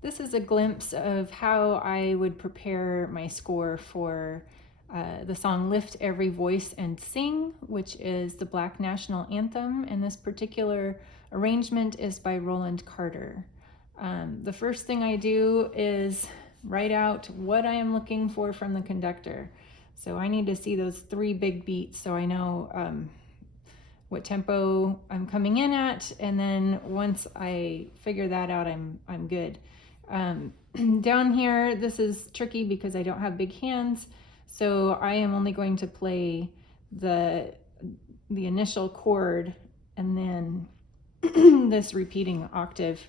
This is a glimpse of how I would prepare my score for the song Lift Every Voice and Sing, which is the Black National Anthem, and this particular arrangement is by Roland Carter. The first thing I do is write out what I am looking for from the conductor. So I need to see those 3 big beats so I know what tempo I'm coming in at, and then once I figure that out, I'm good. Down here, this is tricky because I don't have big hands, so I am only going to play the initial chord and then this repeating octave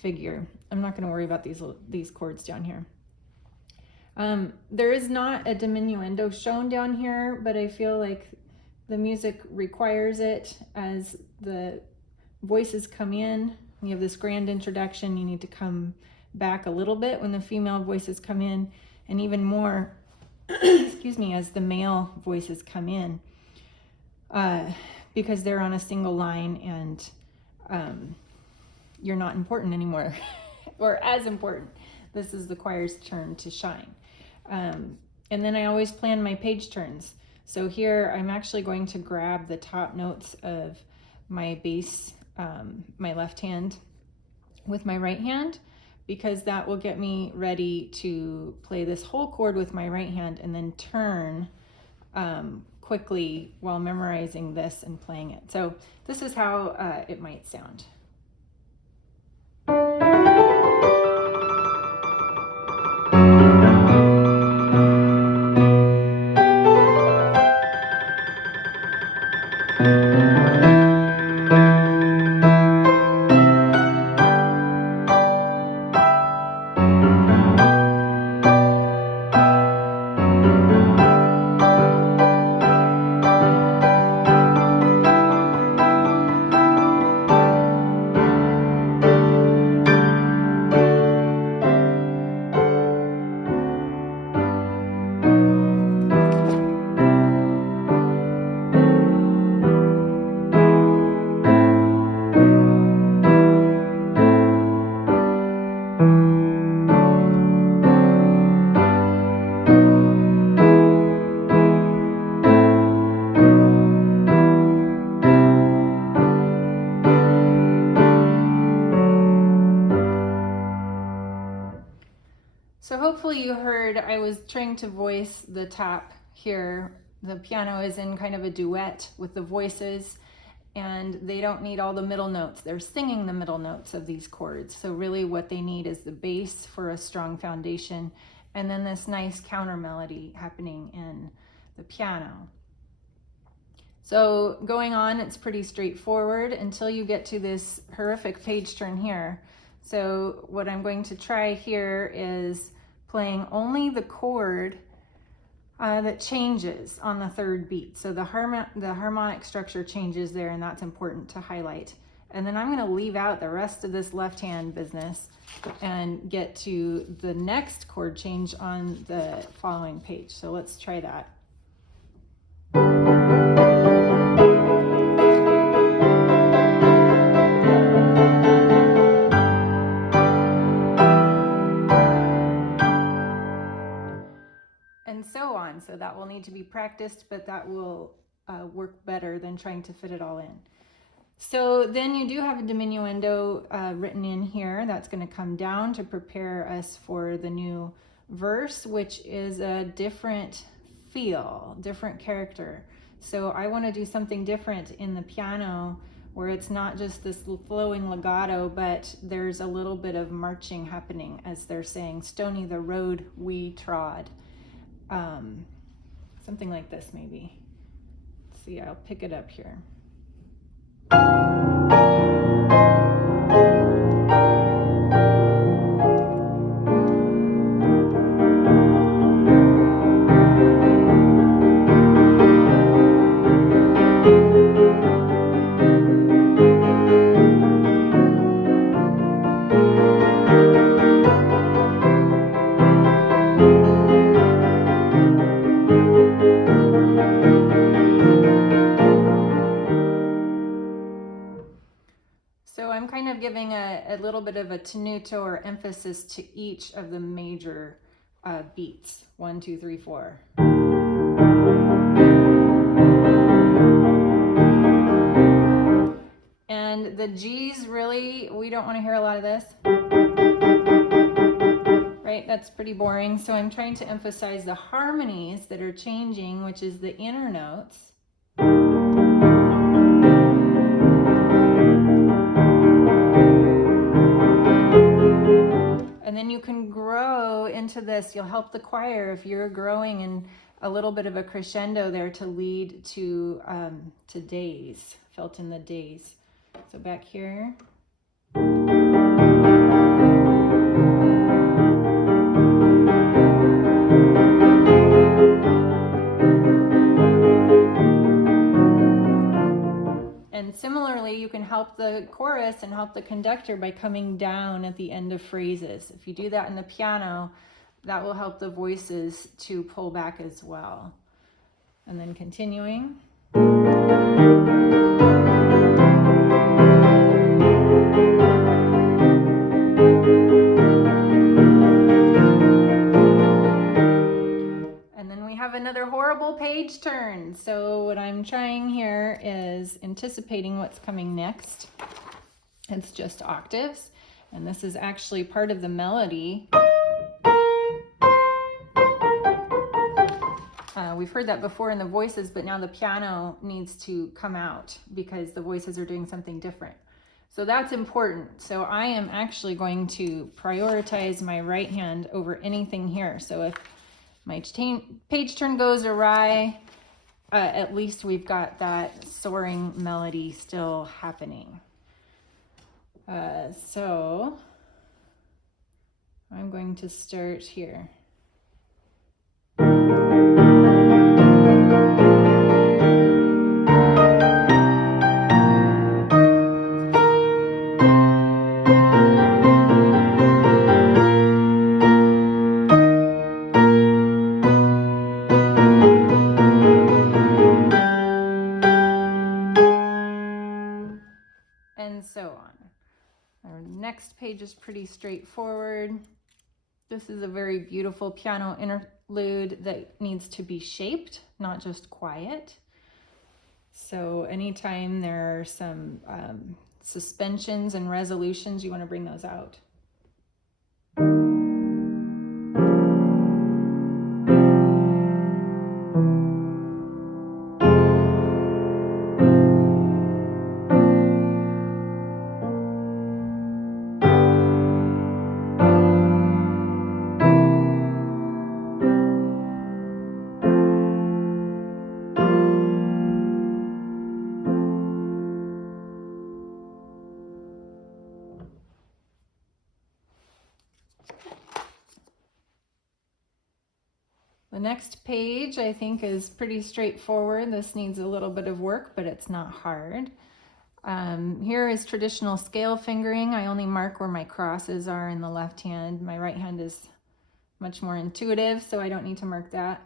figure. I'm not going to worry about these chords down here. There is not a diminuendo shown down here, but I feel like the music requires it as the voices come in. We have this grand introduction. You need to come back a little bit when the female voices come in, and even more, excuse me, as the male voices come in, because they're on a single line and you're not important anymore, or as important. This is the choir's turn to shine. And then I always plan my page turns. So here I'm actually going to grab the top notes of my bass, my left hand, with my right hand, because that will get me ready to play this whole chord with my right hand and then turn quickly while memorizing this and playing it. So this is how it might sound. So hopefully you heard I was trying to voice the top here. The piano is in kind of a duet with the voices, and they don't need all the middle notes. They're singing the middle notes of these chords. So really what they need is the bass for a strong foundation, and then this nice counter melody happening in the piano. So going on, it's pretty straightforward until you get to this horrific page turn here. So what I'm going to try here is playing only the chord that changes on the 3rd beat. So the harmonic structure changes there, and that's important to highlight. And then I'm going to leave out the rest of this left hand business and get to the next chord change on the following page. So let's try that. And so on. So that will need to be practiced, but that will work better than trying to fit it all in. So then you do have a diminuendo written in here that's going to come down to prepare us for the new verse, which is a different feel, different character. So I want to do something different in the piano where it's not just this flowing legato, but there's a little bit of marching happening as they're saying, "Stony the road we trod." Something like this maybe. Let's see, I'll pick it up here. a little bit of a tenuto or emphasis to each of the major beats. 1, 2, 3, 4. And the G's, really, we don't want to hear a lot of this. Right? That's pretty boring. So I'm trying to emphasize the harmonies that are changing, which is the inner notes. And then you can grow into this. You'll help the choir if you're growing in a little bit of a crescendo there to lead to days, felt in the days. So back here. And similarly, you can help the chorus and help the conductor by coming down at the end of phrases. If you do that in the piano, that will help the voices to pull back as well. And then continuing. And then we have another horrible page turn. So what I'm trying here is anticipating what's coming next. It's just octaves. And this is actually part of the melody. We've heard that before in the voices, but now the piano needs to come out because the voices are doing something different. So that's important. So I am actually going to prioritize my right hand over anything here. So if my page turn goes awry, at least we've got that soaring melody still happening. So I'm going to start here. And so on. Our next page is pretty straightforward. This is a very beautiful piano interlude that needs to be shaped, not just quiet. So anytime there are some suspensions and resolutions, you want to bring those out. The next page I think is pretty straightforward. This needs a little bit of work, but it's not hard. Here is traditional scale fingering. I only mark where my crosses are in the left hand. My right hand is much more intuitive, so I don't need to mark that.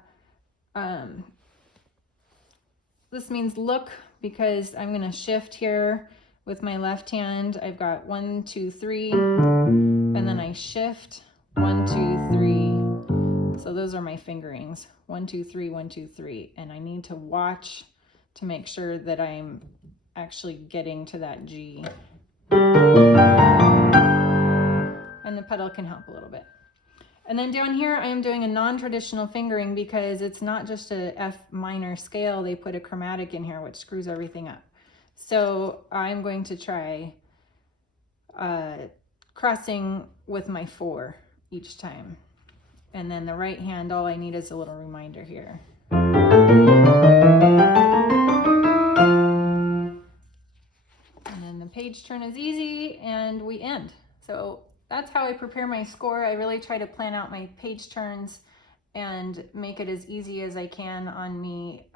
This means look, because I'm going to shift here with my left hand. I've got 1, 2, 3, and then I shift 1, 2, 3. So those are my fingerings. 1, 2, 3, 1, 2, 3. And I need to watch to make sure that I'm actually getting to that G. And the pedal can help a little bit. And then down here, I am doing a non-traditional fingering because it's not just a F minor scale. They put a chromatic in here, which screws everything up. So I'm going to try crossing with my 4 each time. And then the right hand, all I need is a little reminder here. And then the page turn is easy and we end. So that's how I prepare my score. I really try to plan out my page turns and make it as easy as I can on me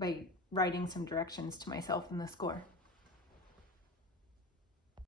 by writing some directions to myself in the score.